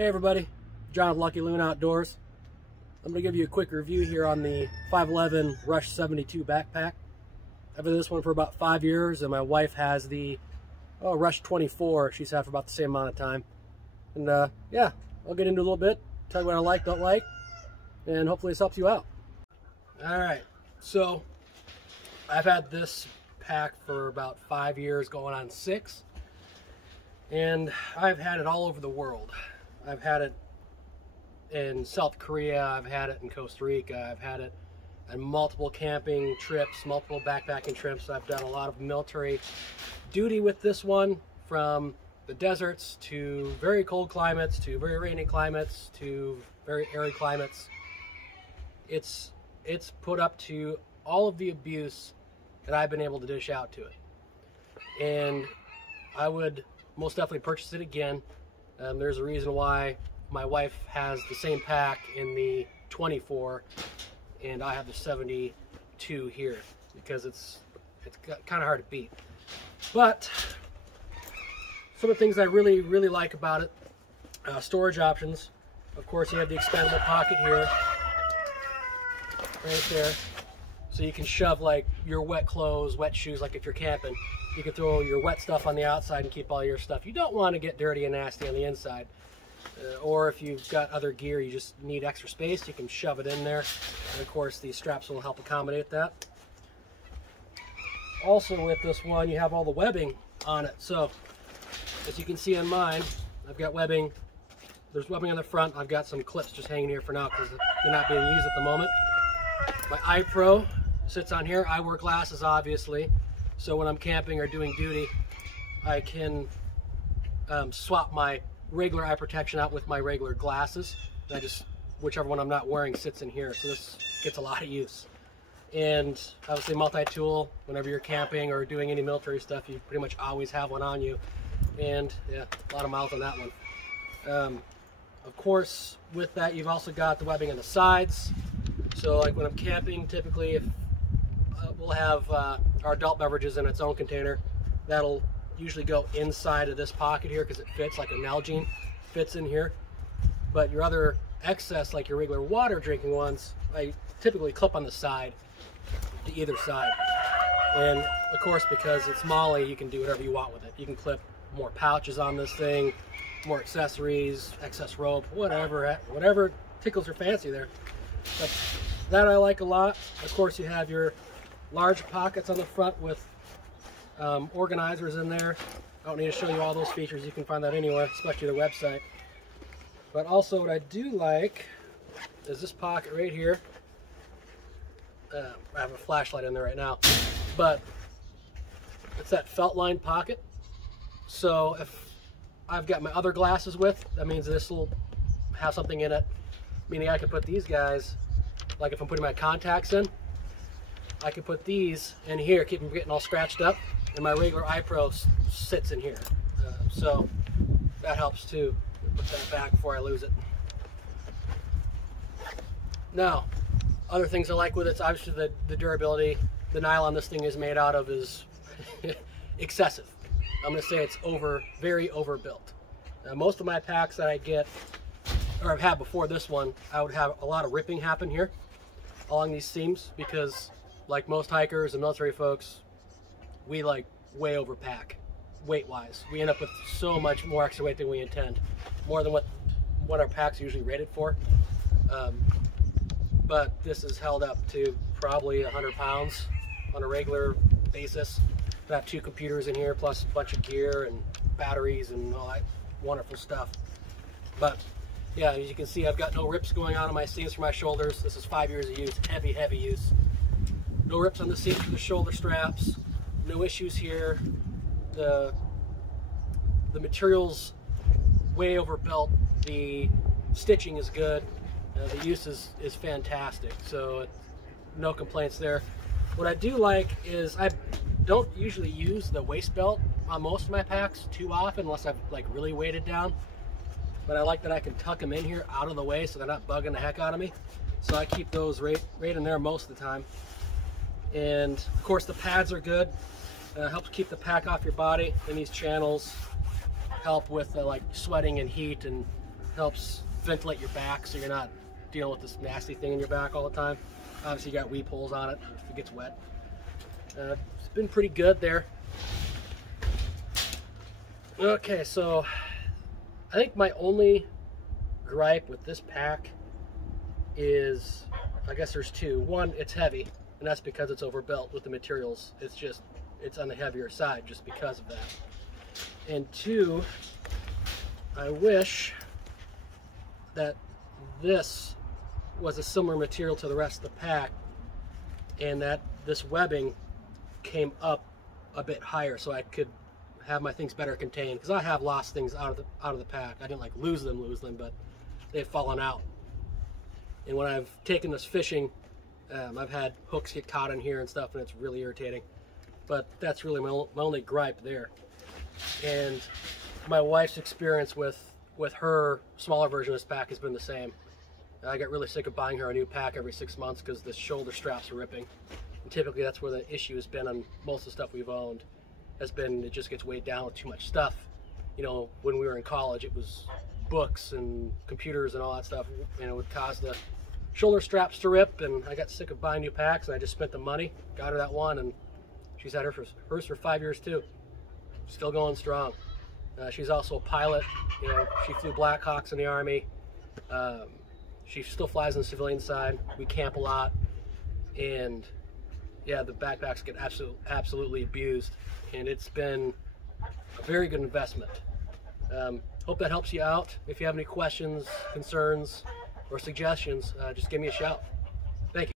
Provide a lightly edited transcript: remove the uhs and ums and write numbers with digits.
Hey everybody, John with Lucky Loon Outdoors. I'm going to give you a quick review here on the 511 Rush 72 backpack. I've had this one for about 5 years, and my wife has the Rush 24 she's had for about the same amount of time. And yeah, I'll get into a little bit, tell you what I like, don't like, and hopefully this helps you out. Alright, so I've had this pack for about 5 years, going on 6. And I've had it all over the world. I've had it in South Korea, I've had it in Costa Rica, I've had it on multiple camping trips, multiple backpacking trips. I've done a lot of military duty with this one, from the deserts to very cold climates, to very rainy climates, to very arid climates. It's put up to all of the abuse that I've been able to dish out to it. And I would most definitely purchase it again. There's a reason why my wife has the same pack in the 24 and I have the 72 here, because it's kind of hard to beat. But some of the things I really like about it, storage options. Of course, you have the expandable pocket here, right there, so you can shove like your wet clothes, wet shoes, like if you're camping. You can throw your wet stuff on the outside and keep all your stuff you don't want to get dirty and nasty on the inside. Or if you've got other gear, you just need extra space, you can shove it in there. And of course, these straps will help accommodate that. Also with this one, you have all the webbing on it. So as you can see on mine, I've got webbing. There's webbing on the front. I've got some clips just hanging here for now because they're not being used at the moment. My eye pro sits on here. I wear glasses, obviously. So when I'm camping or doing duty, I can swap my regular eye protection out with my regular glasses. And I just, whichever one I'm not wearing sits in here. So this gets a lot of use. And obviously multi-tool, whenever you're camping or doing any military stuff, you pretty much always have one on you. And yeah, a lot of miles on that one. Of course, with that, you've also got the webbing on the sides. So like when I'm camping, typically if we'll have our adult beverages in its own container. That'll usually go inside of this pocket here because it fits like a Nalgene fits in here. But your other excess, like your regular water drinking ones, I typically clip on the side to either side. And of course, because it's MOLLE, you can do whatever you want with it. You can clip more pouches on this thing, more accessories, excess rope, whatever tickles your fancy there. But that I like a lot. Of course, you have your large pockets on the front with organizers in there. I don't need to show you all those features. You can find that anywhere, especially the website. But also what I do like is this pocket right here. I have a flashlight in there right now, but it's that felt lined pocket. So if I've got my other glasses with, that means this will have something in it, meaning I can put these guys, like if I'm putting my contacts in, I can put these in here, keep them getting all scratched up, and my regular eye pro sits in here. So that helps too. Put that back before I lose it. Now, other things I like with it's obviously the durability. The nylon this thing is made out of is excessive. I'm going to say it's very overbuilt. Most of my packs that I get, or I've had before this one, I would have a lot of ripping happen here along these seams, because like most hikers and military folks, we like way overpack weight-wise. We end up with so much more extra weight than we intend, more than what our packs are usually rated for. But this is held up to probably 100 pounds on a regular basis. I have 2 computers in here, plus a bunch of gear and batteries and all that wonderful stuff. But yeah, as you can see, I've got no rips going on my seams for my shoulders. This is 5 years of use, heavy use. No rips on the seams for the shoulder straps. No issues here. The material's way overbuilt. The stitching is good. The use is fantastic. So no complaints there. What I do like is I don't usually use the waist belt on most of my packs too often, unless I've like really weighted down. But I like that I can tuck them in here out of the way so they're not bugging the heck out of me. So I keep those right in there most of the time. And of course the pads are good. Helps keep the pack off your body, and these channels help with like sweating and heat and helps ventilate your back so you're not dealing with this nasty thing in your back all the time. Obviously you got weep holes on it if it gets wet. It's been pretty good there. Okay, so I think my only gripe with this pack is, I guess there's two. One, it's heavy, and that's because it's overbuilt with the materials. It's on the heavier side just because of that. And two, I wish that this was a similar material to the rest of the pack, and that this webbing came up a bit higher so I could have my things better contained, because I have lost things out of the pack. I didn't like lose them, but they've fallen out. And when I've taken this fishing, I've had hooks get caught in here and stuff, and it's really irritating. But that's really my only gripe there. And my wife's experience with her smaller version of this pack has been the same. I get really sick of buying her a new pack every 6 months because the shoulder straps are ripping. And typically that's where the issue has been on most of the stuff we've owned. Has been it just gets weighed down with too much stuff. You know, when we were in college, it was books and computers and all that stuff, and it would cause the shoulder straps to rip. And I got sick of buying new packs, and I just spent the money, got her that one, and she's had hers for 5 years too. Still going strong. She's also a pilot. You know, she flew Black Hawks in the Army. She still flies on the civilian side. We camp a lot, and yeah, the backpacks get absolutely abused, and it's been a very good investment. Hope that helps you out. If you have any questions, concerns, or suggestions, just give me a shout.